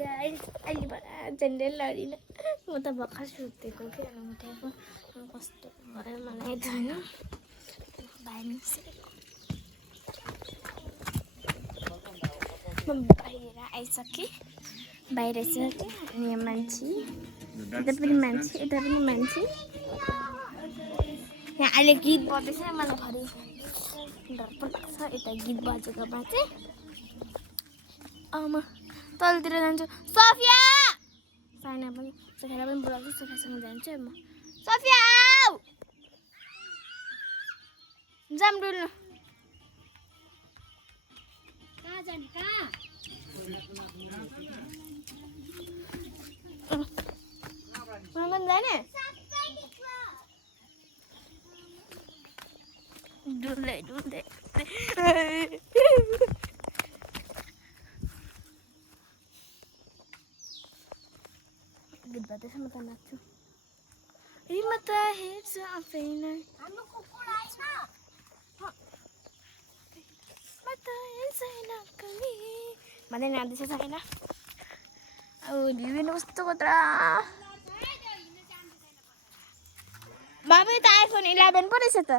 guys अहिले भएर झन्डै लडिन म त भर्खर सुतेको कि अनि उठेको कस्तो भयो मलाई थाहा छैन बाहिर निस्केको म बाहिर आइसकेँ बाहिर आइसकेँ अनि यहाँ मान्छे यता पनि मान्छे यता पनि मान्छे यहाँ अहिले गीत बज्दैछ मलाई घरि डर पो लाग्छ यता गीत बजेकोमा चाहिँ म तलतिर जान्छु सफिया साइना पनि सोफियालाई पनि बोलाउँछु सोफियासँग जान्छु म सफिया आऊ जाम डुल्नु कहाँ जाने कहाँ पनि जाने डुल्दै डुल्दै गीत बज्दैछ म त नाच्छु ए म त हेर्छु आफैलाई हाम्रो कुकुर आएछ म त हेर्दैन कमी भन्दै नाच्दैछ छैन औ भिडियो कस्तो कत्रा बाबु त आइफोन 11 पो रहेछ त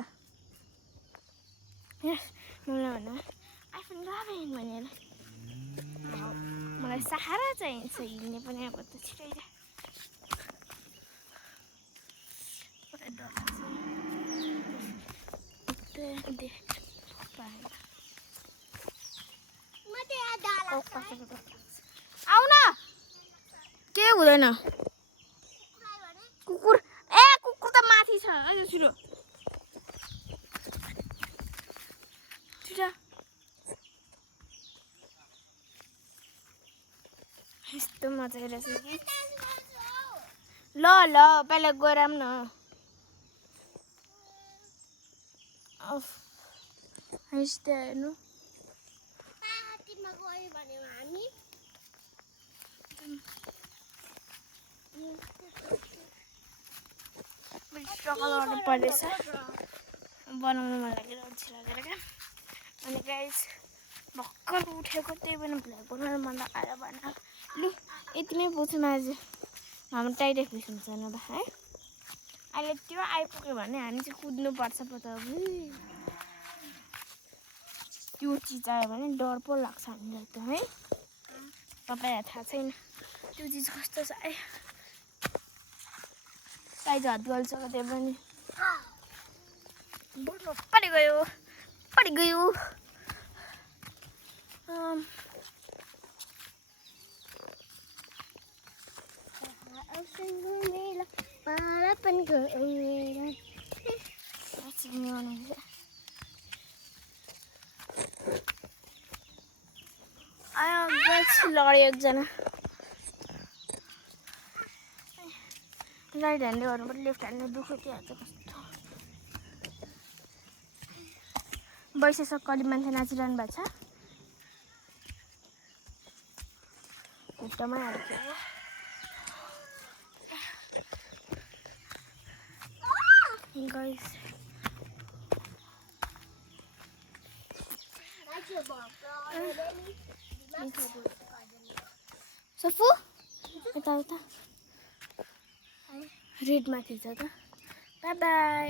मलाई भन आइफोन 11 भनेर मलाई सहारा चाहिन्छ हिँड्ने पनि अब त छिटै जा आउ न के हुँदैन कुकुर ए कुकुर त माथि छ अझ छिटो छिटो यस्तो मजा आइरहेछ कि ल ल पहिला गएर आऊँ न यस्तै हेर्नु पाहाडमा गयो भने हामी स्ट्रगल गर्नु पर्दैछ बनाउनु मन लागेर अल्छी लागेर क्या अनि गाइस भर्खर उठेको त्यही पनि भ्लग बनाउनु मन लगाएर भएन लु यतिमै पुग्छौँ आज हाम्रो टाइटै फिस हुन्छ नभए है अहिले त्यो आइपुग्यो भने हामी चाहिँ कुद्नुपर्छ पो त त्यो चिज आयो भने डर पो लाग्छ हामीलाई त है तपाईँलाई थाहा छैन त्यो चिज कस्तो छ है साइज हात गल्छ त्यो पनि बोल्नु परि गयो लड्यो एकजना राइट ह्यान्डले गर्नुपर्छ लेफ्ट ह्यान्डले दुख्यो त्यो हात चाहिँ कस्तो वैशाख कलि मान्छे नाचिरहनु भएको छ खुट्टामा हाल्थ्यो गाइस सफु यता यता रेड माथि छ त बाई बाई